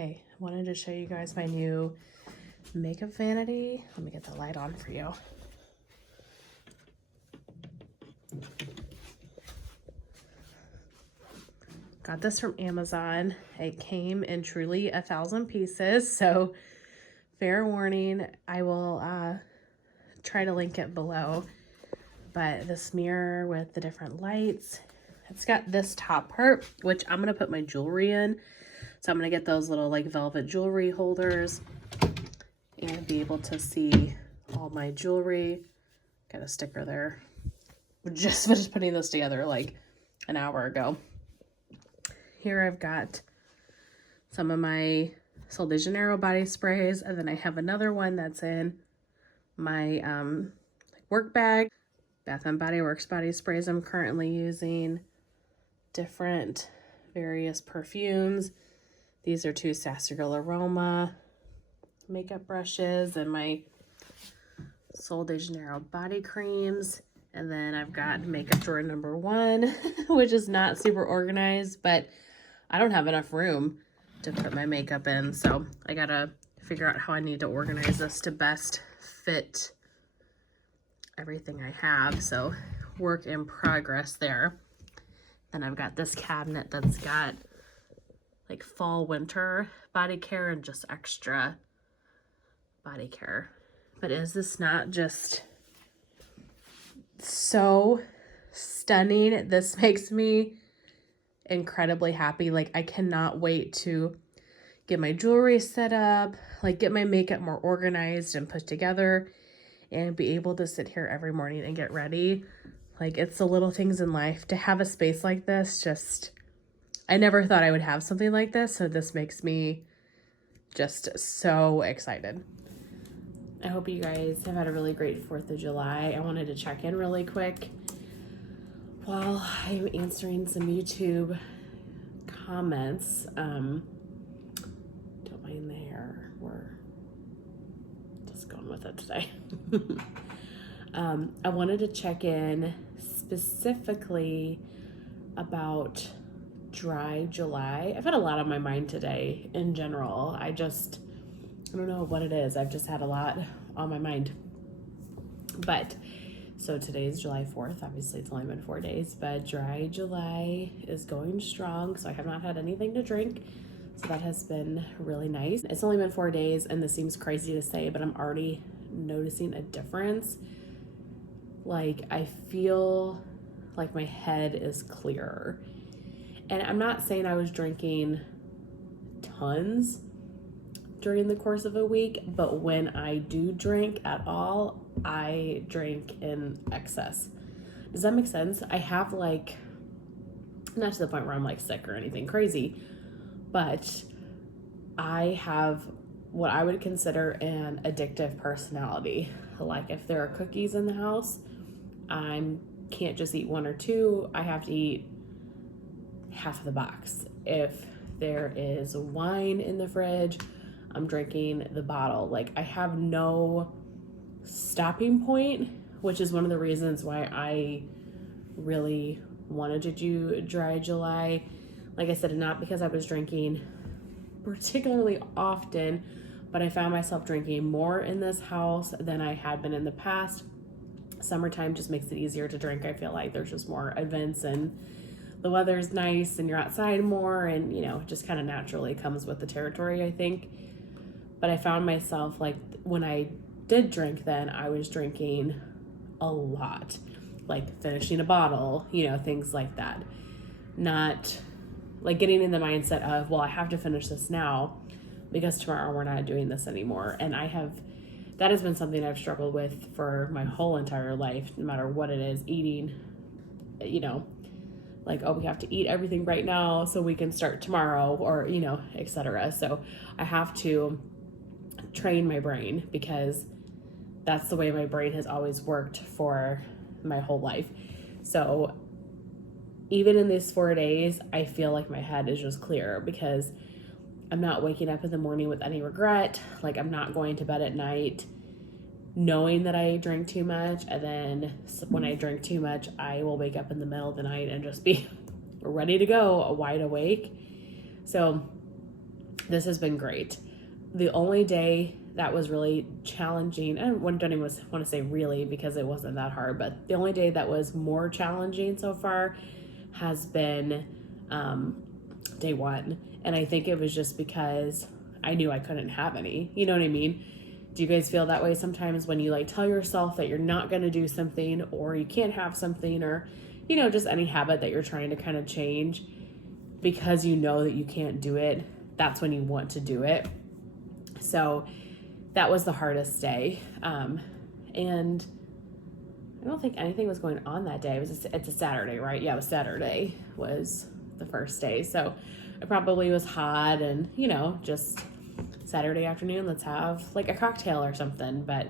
Hey, I wanted to show you guys my new makeup vanity. Let me get the light on for you. Got this from Amazon. It came in truly 1,000 pieces, so fair warning, I will try to link it below. But this mirror with the different lights, it's got this top part, which I'm gonna put my jewelry in. So I'm gonna get those little like velvet jewelry holders and be able to see all my jewelry. Got a sticker there. Just finished putting this together like an hour ago. Here I've got some of my Sol de Janeiro body sprays, and then I have another one that's in my work bag. Bath & Body Works body sprays I'm currently using. Different various perfumes. These are 2 Sarsaparilla Aroma makeup brushes and my Sol de Janeiro body creams. And then I've got makeup drawer number 1, which is not super organized, but I don't have enough room to put my makeup in. So I gotta figure out how I need to organize this to best fit everything I have. So work in progress there. Then I've got this cabinet that's got like fall, winter body care and just extra body care. But is this not just so stunning? This makes me incredibly happy. Like, I cannot wait to get my jewelry set up, like get my makeup more organized and put together, and be able to sit here every morning and get ready. Like, it's the little things in life. To have a space like this, just, I never thought I would have something like this, so this makes me just so excited. I hope you guys have had a really great 4th of July. I wanted to check in really quick while I'm answering some YouTube comments. Don't mind the hair. We're just going with it today. I wanted to check in specifically about dry July. I've had a lot on my mind today in general. I don't know what it is. I've just had a lot on my mind. But so today is July 4th. Obviously it's only been 4 days, but dry July is going strong. So I have not had anything to drink. So that has been really nice. It's only been 4 days, and this seems crazy to say, but I'm already noticing a difference. Like, I feel like my head is clearer. And I'm not saying I was drinking tons during the course of a week, but when I do drink at all, I drink in excess. Does that make sense? I have, like, not to the point where I'm like sick or anything crazy, but I have what I would consider an addictive personality. Like, if there are cookies in the house, I can't just eat 1 or 2. I have to eat half of the box. If there is wine in the fridge, I'm drinking the bottle. Like, I have no stopping point, which is one of the reasons why I really wanted to do dry July. Like I said, not because I was drinking particularly often, but I found myself drinking more in this house than I had been in the past. Summertime just makes it easier to drink. I feel like there's just more events and the weather's nice and you're outside more, and you know, it just kind of naturally comes with the territory, I think. But I found myself, like, when I did drink then, I was drinking a lot, like finishing a bottle, you know, things like that. Not like getting in the mindset of, well, I have to finish this now because tomorrow we're not doing this anymore. And that has been something I've struggled with for my whole entire life, no matter what it is, eating, you know, like, oh, we have to eat everything right now so we can start tomorrow, or, you know, etc. So I have to train my brain, because that's the way my brain has always worked for my whole life. So even in these 4 days, I feel like my head is just clear, because I'm not waking up in the morning with any regret. Like, I'm not going to bed at night knowing that I drank too much, and then when I drink too much, I will wake up in the middle of the night and just be ready to go, wide awake. So this has been great. The only day that was really challenging, and I don't even want to say really because it wasn't that hard, but the only day that was more challenging so far has been day one. And I think it was just because I knew I couldn't have any. You know what I mean? Do you guys feel that way sometimes when you like tell yourself that you're not going to do something, or you can't have something, or, you know, just any habit that you're trying to kind of change because you know that you can't do it? That's when you want to do it. So that was the hardest day. And I don't think anything was going on that day. It's a Saturday, right? Yeah, it was Saturday was the first day. So it probably was hot and, you know, just Saturday afternoon, let's have like a cocktail or something. But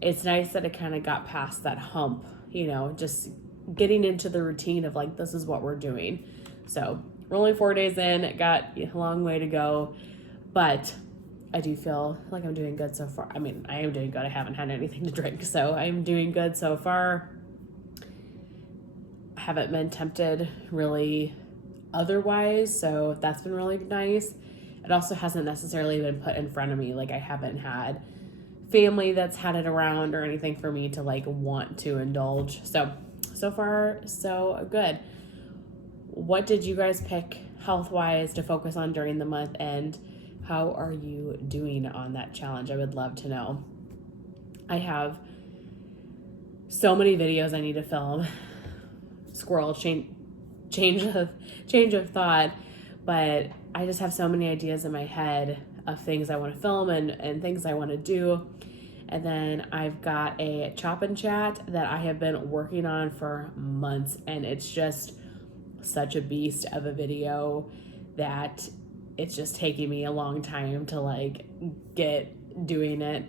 it's nice that it kind of got past that hump, you know, just getting into the routine of like, this is what we're doing. So we're only 4 days in. It got a long way to go, but I do feel like I'm doing good so far. I mean, I am doing good. I haven't had anything to drink, so I'm doing good so far. I haven't been tempted really otherwise, so that's been really nice. It also hasn't necessarily been put in front of me. Like, I haven't had family that's had it around or anything for me to like want to indulge. So far, so good. What did you guys pick health-wise to focus on during the month, and how are you doing on that challenge? I would love to know. I have so many videos I need to film. Squirrel change of thought, but I just have so many ideas in my head of things I want to film and things I want to do. And then I've got a chop and chat that I have been working on for months, and it's just such a beast of a video that it's just taking me a long time to like get doing it,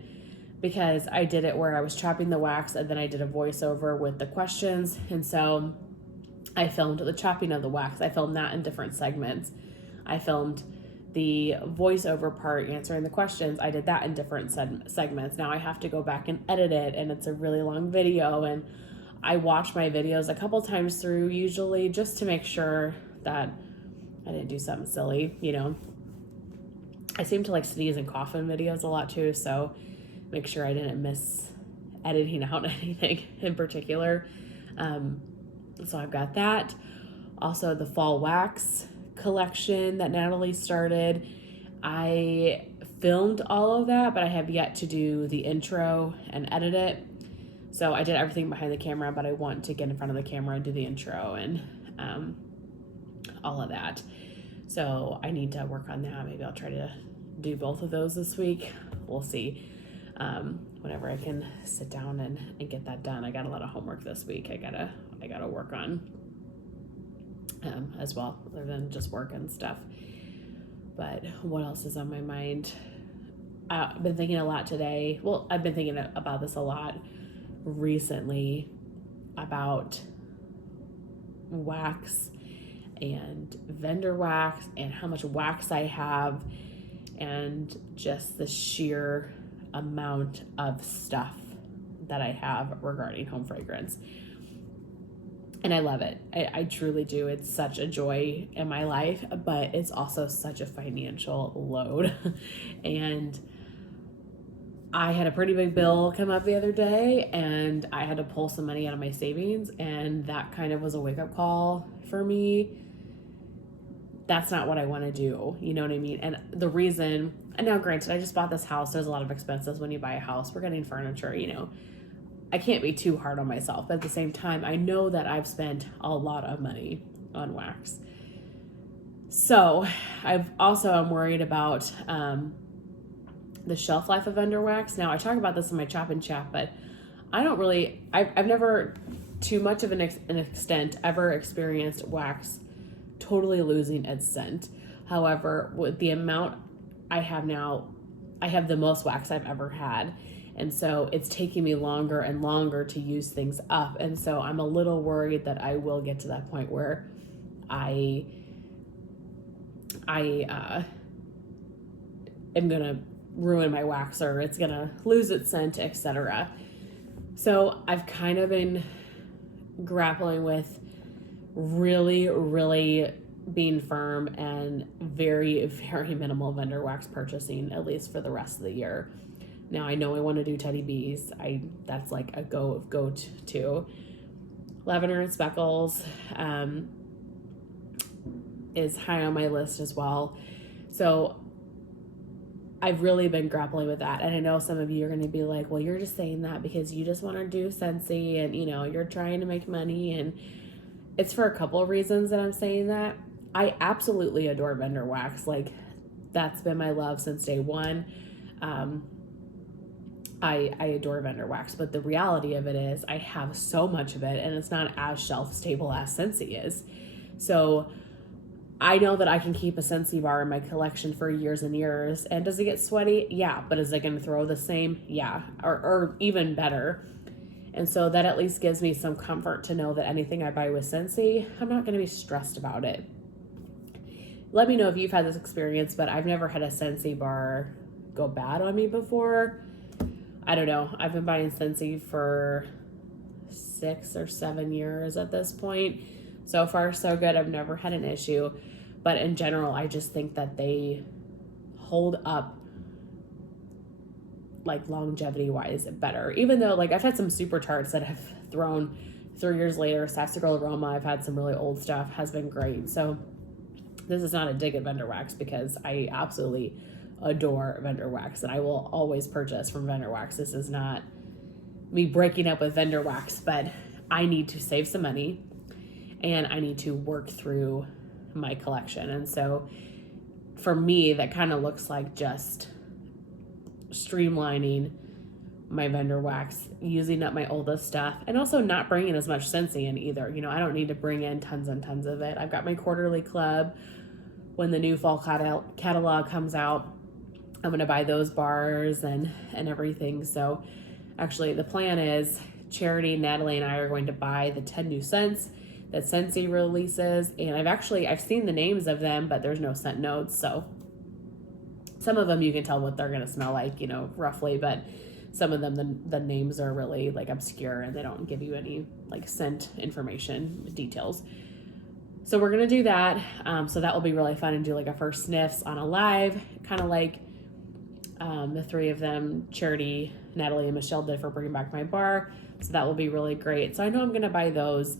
because I did it where I was chopping the wax and then I did a voiceover with the questions. And so I filmed the chopping of the wax. I filmed that in different segments. I filmed the voiceover part answering the questions. I did that in different segments. Now I have to go back and edit it, and it's a really long video, and I watch my videos a couple times through usually just to make sure that I didn't do something silly, you know. I seem to like sneeze and cough in videos a lot too, so make sure I didn't miss editing out anything in particular. So I've got that. Also, the fall wax collection that Natalie started. I filmed all of that, but I have yet to do the intro and edit it. So I did everything behind the camera, but I want to get in front of the camera and do the intro and all of that. So I need to work on that. Maybe I'll try to do both of those this week. We'll see. Whenever I can sit down and get that done. I got a lot of homework this week. I gotta work on as well, other than just work and stuff. But what else is on my mind? I've been thinking a lot today. Well, I've been thinking about this a lot recently, about wax and vendor wax and how much wax I have, and just the sheer amount of stuff that I have regarding home fragrance. And I love it. I truly do. It's such a joy in my life, but it's also such a financial load. And I had a pretty big bill come up the other day, and I had to pull some money out of my savings, and that kind of was a wake-up call for me. That's not what I want to do. You know what I mean? And the reason, and now granted, I just bought this house. There's a lot of expenses when you buy a house. We're getting furniture, you know. I can't be too hard on myself. But at the same time, I know that I've spent a lot of money on wax. So I'm worried about the shelf life of vendor wax. Now, I talk about this in my chop and chat, but I've never, to much of an extent, ever experienced wax totally losing its scent. However, with the amount I have now, I have the most wax I've ever had. And so it's taking me longer and longer to use things up. And so I'm a little worried that I will get to that point where I am going to ruin my wax, or it's going to lose its scent, etc. So I've kind of been grappling with really, really being firm and very, very minimal vendor wax purchasing, at least for the rest of the year. Now I know I want to do teddy bees. That's like a go to. Lavender and speckles is high on my list as well. So I've really been grappling with that. And I know some of you are going to be like, well, you're just saying that because you just want to do Scentsy and, you're trying to make money. And it's for a couple of reasons that I'm saying that. I absolutely adore vendor wax. Like, that's been my love since day one. I adore vendor wax, but the reality of it is I have so much of it and it's not as shelf stable as Scentsy is. So I know that I can keep a Scentsy bar in my collection for years and years. And does it get sweaty? Yeah. But is it going to throw the same? Yeah. Or even better. And so that at least gives me some comfort to know that anything I buy with Scentsy, I'm not going to be stressed about it. Let me know if you've had this experience, but I've never had a Scentsy bar go bad on me before. I don't know. I've been buying Scentsy for 6 or 7 years at this point. So far, so good. I've never had an issue. But in general, I just think that they hold up, like, longevity-wise better. Even though, like, I've had some super tarts that have thrown 3 years later. Sassy-Girl Aroma, I've had some really old stuff, has been great. So this is not a dig at vendor wax because I absolutely adore vendor wax. And I will always purchase from vendor wax. This is not me breaking up with vendor wax, but I need to save some money. And I need to work through my collection. And so for me, that kind of looks like just streamlining my vendor wax, using up my oldest stuff, and also not bringing as much Scentsy in either. I don't need to bring in tons and tons of it. I've got my quarterly club. When the new fall catalog comes out, I'm going to buy those bars and everything. So actually the plan is Charity, Natalie, and I are going to buy the 10 new scents that Scentsy releases. And I've seen the names of them, but there's no scent notes. So some of them you can tell what they're going to smell like, roughly, but some of them, the names are really like obscure and they don't give you any like scent information details. So we're going to do that. So that will be really fun and do like a first sniffs on a live, kind of like the three of them, Charity, Natalie, and Michelle did for Bringing Back My Bar. So that will be really great. So I know I'm going to buy those,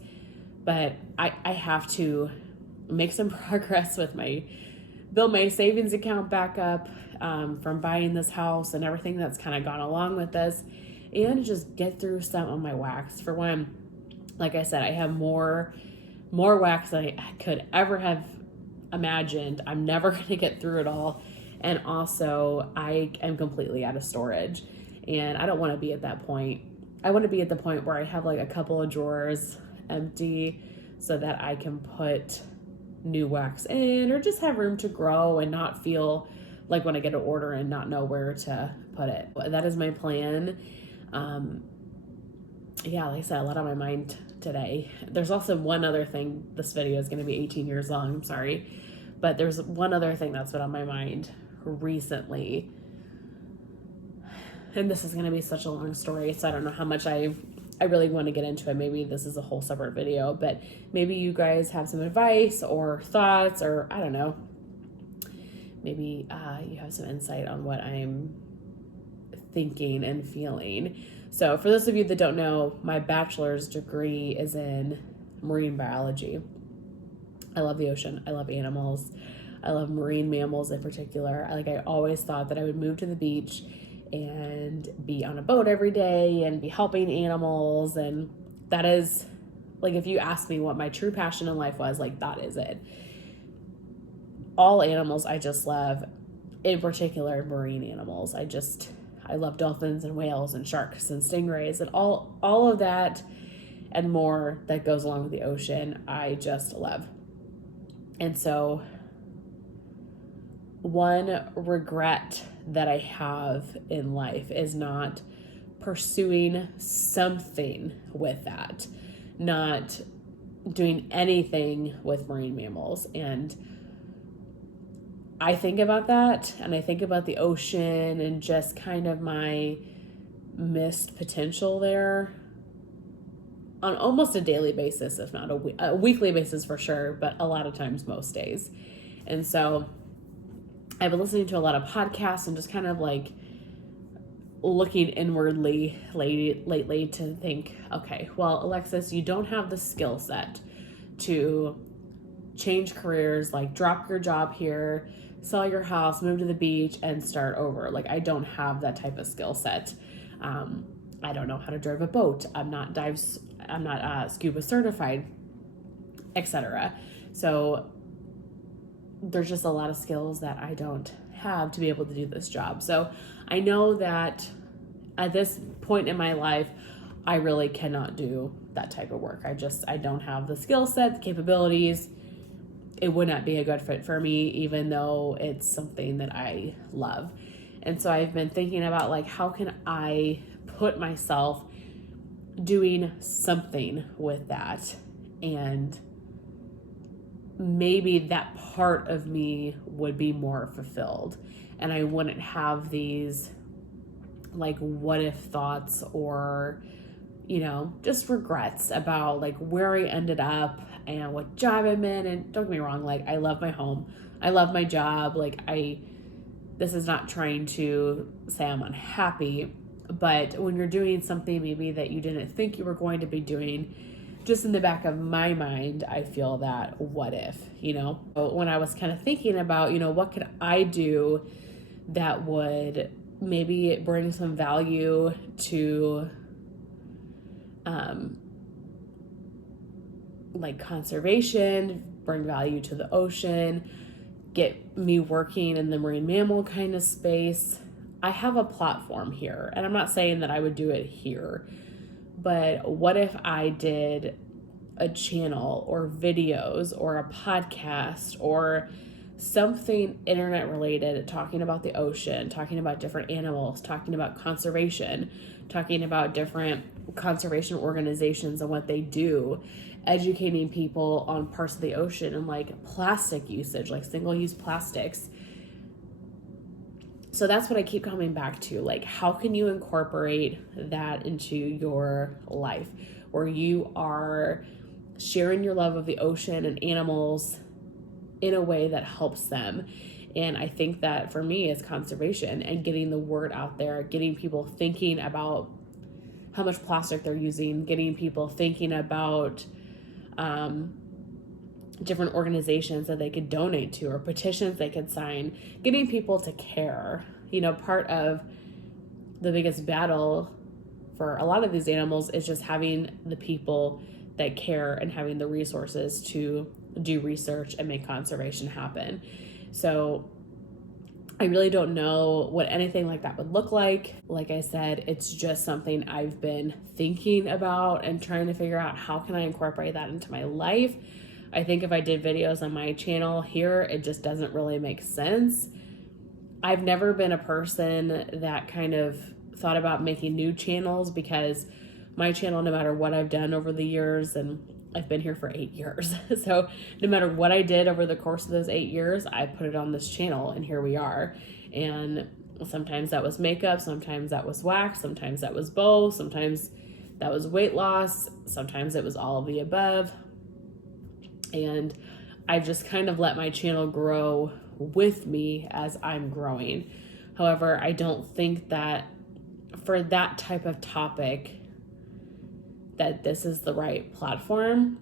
but I have to make some progress with build my savings account back up from buying this house and everything that's kind of gone along with this, and just get through some of my wax. For one, like I said, I have more wax than I could ever have imagined. I'm never going to get through it all. And also I am completely out of storage, and I don't want to be at that point. I want to be at the point where I have like a couple of drawers empty so that I can put new wax in, or just have room to grow and not feel like when I get an order and not know where to put it. That is my plan. Yeah, like I said, a lot on my mind today. There's also one other thing. This video is going to be 18 years long. I'm sorry. But there's one other thing that's been on my mind recently. And this is going to be such a long story, so I don't know how much I really want to get into it. Maybe this is a whole separate video, but maybe you guys have some advice or thoughts, or I don't know. Maybe you have some insight on what I'm thinking and feeling. So for those of you that don't know, my bachelor's degree is in marine biology. I love the ocean. I love animals. I love marine mammals in particular. I always thought that I would move to the beach and be on a boat every day and be helping animals. And that is, like, if you ask me what my true passion in life was, like, that is it. All animals I just love, in particular marine animals. I love dolphins and whales and sharks and stingrays and all of that and more that goes along with the ocean. I just love. And so one regret that I have in life is not pursuing something with that, not doing anything with marine mammals. And I think about that, and I think about the ocean and just kind of my missed potential there on almost a daily basis, if not a weekly basis for sure, but a lot of times most days. And so I've been listening to a lot of podcasts and just kind of like looking inwardly lately to think, okay, well, Alexis, you don't have the skill set to change careers, like drop your job here, sell your house, move to the beach, and start over. Like, I don't have that type of skill set. I don't know how to drive a boat. I'm not scuba certified, etc. So there's just a lot of skills that I don't have to be able to do this job. So I know that at this point in my life, I really cannot do that type of work. I don't have the skill set, the capabilities. It would not be a good fit for me, even though it's something that I love. And so I've been thinking about, like, how can I put myself doing something with that? And maybe that part of me would be more fulfilled. And I wouldn't have these, like, what if thoughts or, just regrets about, like, where I ended up and what job I'm in. And don't get me wrong, like, I love my home. I love my job. Like, this is not trying to say I'm unhappy, but when you're doing something maybe that you didn't think you were going to be doing, just in the back of my mind, I feel that what if, when I was kind of thinking about, what could I do that would maybe bring some value to, like conservation, bring value to the ocean, get me working in the marine mammal kind of space. I have a platform here, and I'm not saying that I would do it here, but what if I did a channel or videos or a podcast or something internet related, talking about the ocean, talking about different animals, talking about conservation, talking about different conservation organizations and what they do, educating people on parts of the ocean and like plastic usage, like single-use plastics. So that's what I keep coming back to. Like, how can you incorporate that into your life where you are sharing your love of the ocean and animals in a way that helps them? And I think that for me is conservation and getting the word out there, getting people thinking about how much plastic they're using, getting people thinking about different organizations that they could donate to or petitions they could sign, getting people to care. Part of the biggest battle for a lot of these animals is just having the people that care and having the resources to do research and make conservation happen. So I really don't know what anything like that would look like. Like I said, it's just something I've been thinking about and trying to figure out how can I incorporate that into my life. I think if I did videos on my channel here, it just doesn't really make sense. I've never been a person that kind of thought about making new channels because my channel, no matter what I've done over the years, and I've been here for 8 years. So no matter what I did over the course of those 8 years, I put it on this channel and here we are. And sometimes that was makeup, sometimes that was wax, sometimes that was both, sometimes that was weight loss, sometimes it was all of the above. And I've just kind of let my channel grow with me as I'm growing. However, I don't think that for that type of topic that this is the right platform.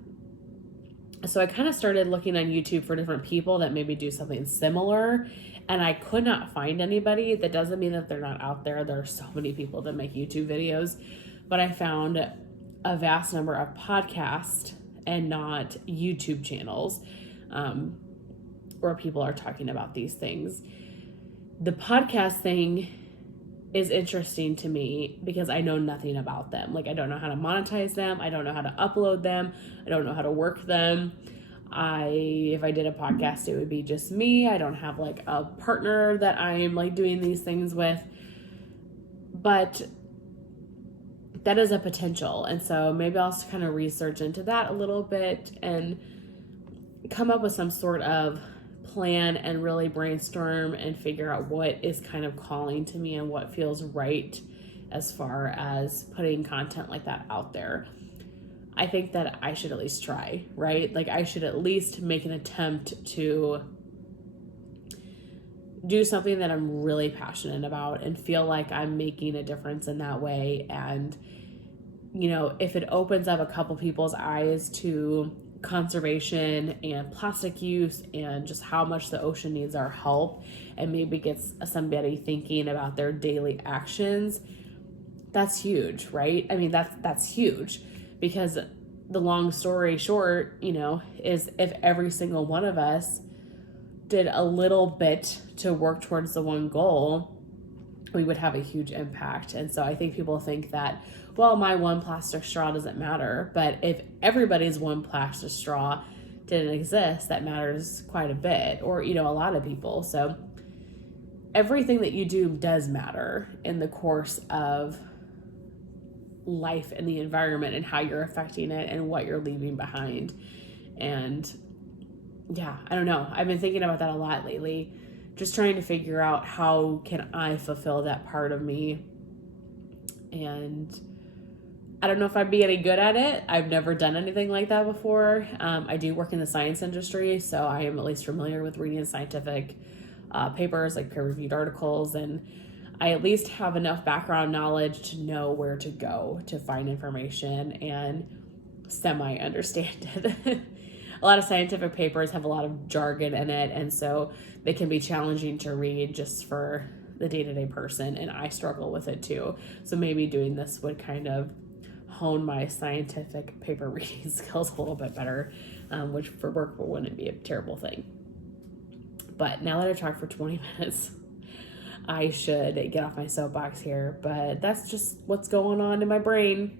So I kind of started looking on YouTube for different people that maybe do something similar, and I could not find anybody. That doesn't mean that they're not out there. There are so many people that make YouTube videos, but I found a vast number of podcasts and not YouTube channels where people are talking about these things. The podcast thing is interesting to me because I know nothing about them. Like, I don't know how to monetize them. I don't know how to upload them. I don't know how to work them. If I did a podcast, it would be just me. I don't have like a partner that I'm like doing these things with, but that is a potential. And so maybe I'll kind of research into that a little bit and come up with some sort of plan and really brainstorm and figure out what is kind of calling to me and what feels right as far as putting content like that out there. I think that I should at least try, right? Like I should at least make an attempt to do something that I'm really passionate about and feel like I'm making a difference in that way. And, you know, if it opens up a couple people's eyes to conservation and plastic use and just how much the ocean needs our help, and maybe gets somebody thinking about their daily actions, that's huge, right? I mean, that's huge, because the long story short, you know, is if every single one of us did a little bit to work towards the one goal, we would have a huge impact. And so I think people think that, well, my one plastic straw doesn't matter. But if everybody's one plastic straw didn't exist, that matters quite a bit, or, you know, a lot of people. So everything that you do does matter in the course of life and the environment and how you're affecting it and what you're leaving behind. And yeah, I don't know. I've been thinking about that a lot lately, just trying to figure out how can I fulfill that part of me. And I don't know if I'd be any good at it. I've never done anything like that before. I do work in the science industry, so I am at least familiar with reading scientific papers, like peer-reviewed articles, and I at least have enough background knowledge to know where to go to find information and semi-understand it. A lot of scientific papers have a lot of jargon in it, and so they can be challenging to read just for the day-to-day person, and I struggle with it too. So maybe doing this would kind of hone my scientific paper reading skills a little bit better, which for work wouldn't be a terrible thing. But now that I've talked for 20 minutes, I should get off my soapbox here, but that's just what's going on in my brain.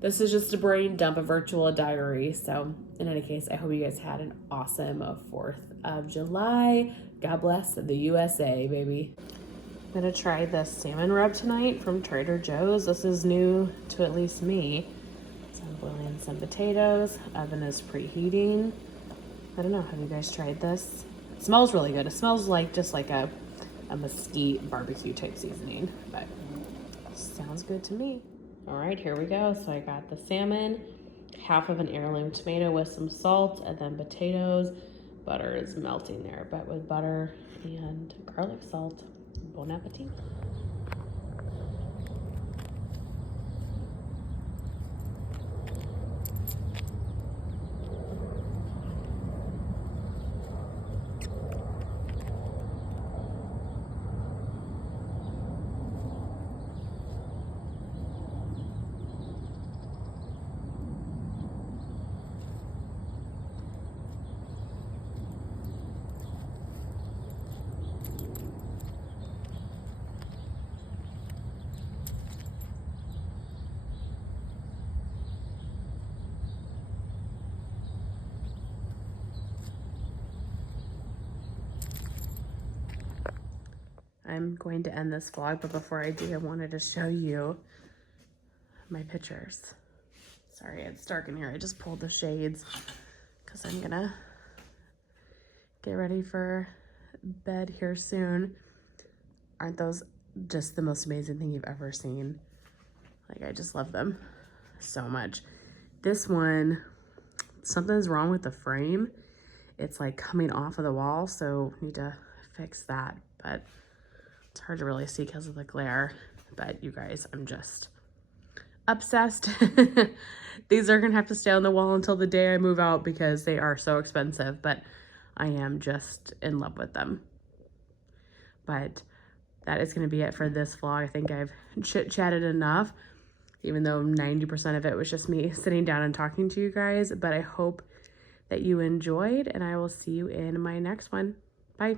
This is just a brain dump, a virtual diary. So in any case, I hope you guys had an awesome 4th of July. God bless the USA, baby. I'm going to try this salmon rub tonight from Trader Joe's. This is new to at least me. So I'm boiling some potatoes. Oven is preheating. I don't know, have you guys tried this? It smells really good. It smells like just like a mesquite barbecue type seasoning, but sounds good to me. All right, here we go. So I got the salmon, half of an heirloom tomato with some salt, and then potatoes. Butter is melting there, but with butter and garlic salt. Bon appetit. I'm going to end this vlog, but before I do, I wanted to show you my pictures. Sorry, it's dark in here. I just pulled the shades because I'm gonna get ready for bed here soon. Aren't those just the most amazing thing you've ever seen? Like, I just love them so much. This one, something's wrong with the frame. It's like coming off of the wall, so need to fix that, but it's hard to really see because of the glare. But you guys, I'm just obsessed. These are gonna have to stay on the wall until the day I move out because they are so expensive, but I am just in love with them. But that is gonna be it for this vlog. I think I've chit-chatted enough, even though 90% of it was just me sitting down and talking to you guys. But I hope that you enjoyed, and I will see you in my next one. Bye.